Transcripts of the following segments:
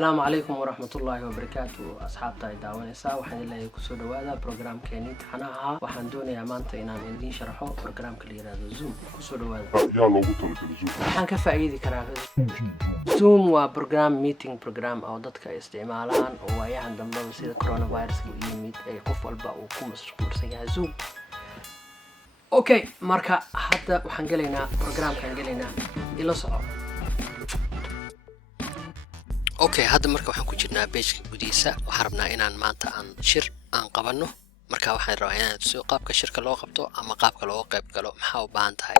السلام عليكم ورحمة الله وبركاته أصحابتي داونيسا waxaan ilaahay ku soo dhawaada programkeeni taxanaha waxaan doonayaa maanta inaan idin sharaxo programka la yiraahdo Zoom ku soo dhawaada yaa loogu talagalay Zoom waxaan ka faa'iidi karaa Zoom waa program meeting program oo dadka isticmaalaan oo waayahan dambe sida coronavirus u yimid ay qof walba uu ku mashquulsan yahay Zoom okay marka hadda waxaan galeynaa programkan galeynaa ila soco okay hadda marka waxaan ku jirnaa page-ka gudihiisa waxaan rabnaa inaan maanta aan shir aan qabano marka waxaan rabaa inaan soo qaabka shirka loo qabto ama qaabka loo qayb galo maxaa u baahan tahay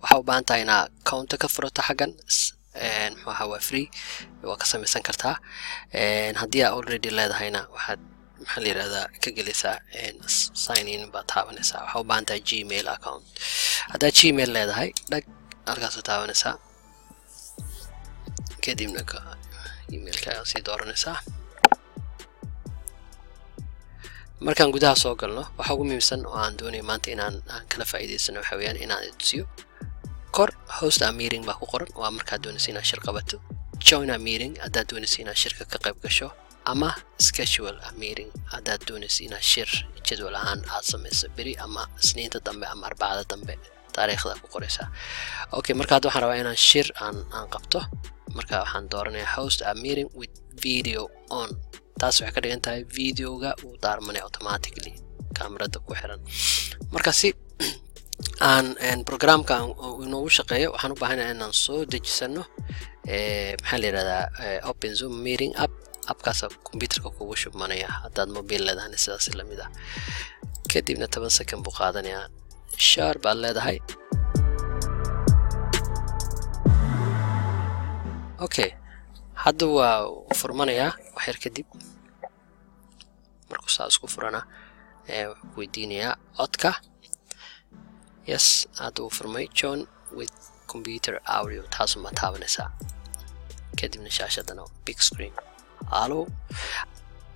waxa u baahan tahay inaad account ka furato xagan waxa waa free waa ka samaysan kartaa haddii aad already leedahayna waxaad maxaa la yiraahdaa ka gelaysaa sign in baad taabanaysaa waxa u baahan tahay Gmail account haddaad Gmail leedahay dhag halkaas taabanaysaa kadibna emailka si dooranaysaa markaan gudaha soo galno waxa ugu muhiimsan oo aan doonayo maanta inaan kala faa'iideysano waxa weeyaan inaan idsiyo kor host a meeting baa ku qoran waa markaad doonayso inaad shir qabato join a meeting haddaad doonayso inaad shirka ka qayb gasho ama schedule a meeting haddaad doonayso inaad shir jadwal ahaan aad samayso beri ama isniinta dambe ama arbacada dambe taariikhda ku qoraysaa okay marka hadda waxaan rabaa inaan shir aan qabto marka waxaan dooranayaa host a meeting with video on taas waxay ka dhigan tahay videoga uu daarmanay automatically kamarada ku xiran marka si aan programka inuu shaqeeyo waxaan u baahanahay inaan soo dejisano maxaa la yiraahdaa open zoom meeting appkaas computerka kugu shubmanaya haddaad mobile leedahay sidaas la mid ah kadibna 10 second buu qaadanayaa share baad leedahay okay hadda waa furmanayaa wax yar kadib markuu saa isku furana weydiinayaa codka yes hadda uu furmay join with computer audio taas ma taabanaysaa kadibna shaashadana big screen hallo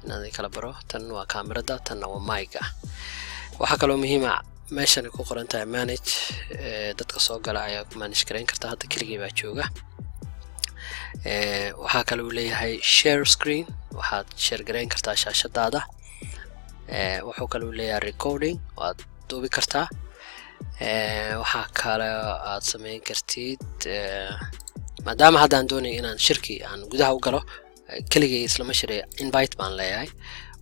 inaad kala baro tan waa kamerada tan waa mic waxa kaloo muhiim ah meeshan ku qoran tahay manage dadka soo gala ayaa ku manage gareyn karta hadda kaliya baa jooga waxaa kale uu leeyahay share screen waxaad share gareyn kartaa shaashadaada wuxuu kale uu leeyahay recording waad duubi kartaa waxaa kale aad sameyn kartid maadaama hadda aan doonayo inaan shirki aan gudaha u galo keligay islama shiray invite baan leeyahay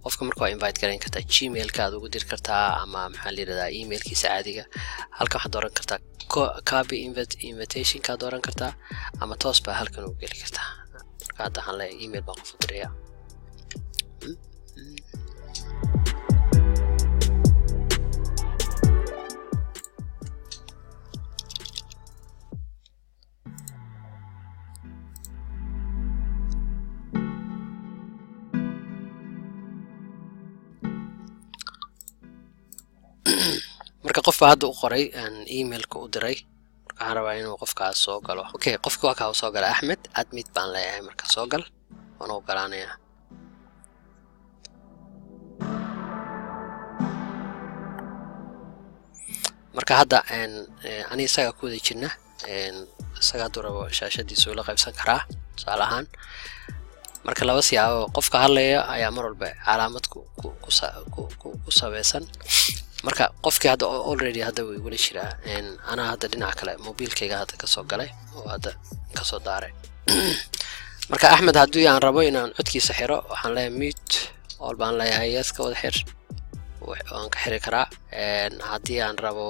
qofka marka waa invite gareyn kartaa Gmail-ka aad ugu dir kartaa ama maxaa la yiraahdaa email-kiisa caadiga halka waxaad dooran kartaa copy invitation ka dooran kartaa ama toos baa halkan u geli kartaa marka hadda aan leeyahay email baan ku dirayaa marka qofka hadda u qoray aan emailka u diray waxaan rabaa inuu qofkaas soo galo okay qofka waa ka soo galay Ahmed admit baan leeyahay marka soo gal waan u galaanayaa marka hadda ani isaga ku wada jirna isaga durabo shaashadiisa la qaybsan karaa salahan marka laba siyaabo qofka hadlaya ayaa mar walba calaamad ku sabaysan marka qofkii hadda already hadda way wala jiraa ana hadda dhinaca kale mobilkayga hadda ka soo galay oo hadda ka soo daaray marka Ahmed haddii aan rabo inaan codkiisa xiro waxaan leeyahay mute all baan leeyahay yes ka wada xir waan ka xiri karaa haddii aan rabo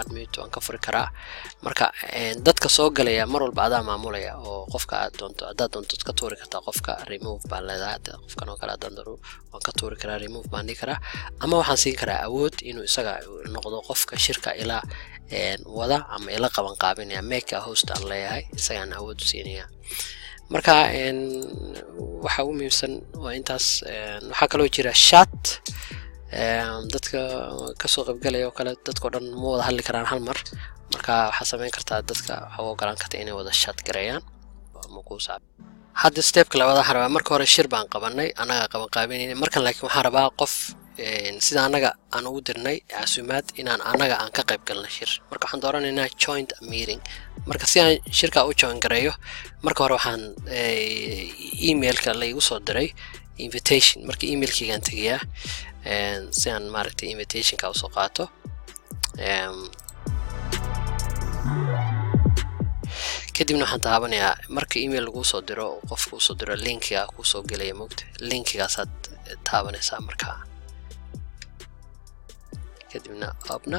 unmute waan ka furi karaa marka dadka soo galaya mar walba adaa maamulaya oo qofka aad doonto ka tuuri kartaa qofka remove baan leedahay qofkan oo kale adan daro waan ka tuuri karaa remove baan dhigi karaa ama waxaan siin karaa awood inuu isaga noqdo qofka shirka ila wada ama ila qaban qaabinaya make a host aan leeyahay isagaan awood u siinaya marka waxa ugu muhiimsan waa intaas waxa kaloo jira chat dadka ka soo qayb galaya oo kale dadka dhan ma wada hadli karaan hal mar marka waxa sameyn kartaa dadka waxa oo garan kartaa inay wada chat gareeyaan ama ku saab hadda stepka labaad waxaan rabaa marka hore shir baan qabanay anaga qaban qaabinay markan laakiin waxaan rabaa qof sida anaga aan ugu dirnay casuumaad inaan anaga aan ka qayb galno shir marka waxaan dooranaynaa joint a meeting marka si aan shirka u join gareeyo marka hore waxaan emailka la igu soo diray invitation marka emailkaygaan tegayaa si aan maaragtay invitationka usoo qaato kadibna waxaan taabanayaa marka email lagu soo diro qofku soo diro linkiga ku soo galaya moogta linkigaasaad taabanaysaa markaa kadibna abna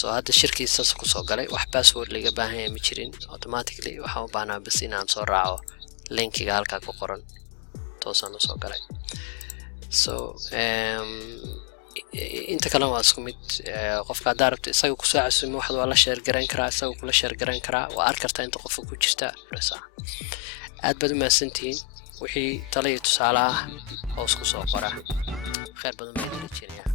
soo hadda shirkiisaas ku soo galay wax password laga baahan yahay ma jirin automatically waxaan u baahnaa bas inaan soo raaco linkiga halkaa ku qoran toosaan u soo galay so inta kale waa isku mid qofka haddaa rabto isaga kusoo casuumo waxaad waa la sheer garayn karaa isaga kula sheer garayn karaa waa arki kartaa inta qofka ku jirta aad baad u mahadsantihiin wixii talo iyo tusaale ah oo isku soo qora khayr badan baa idin rajeynayaa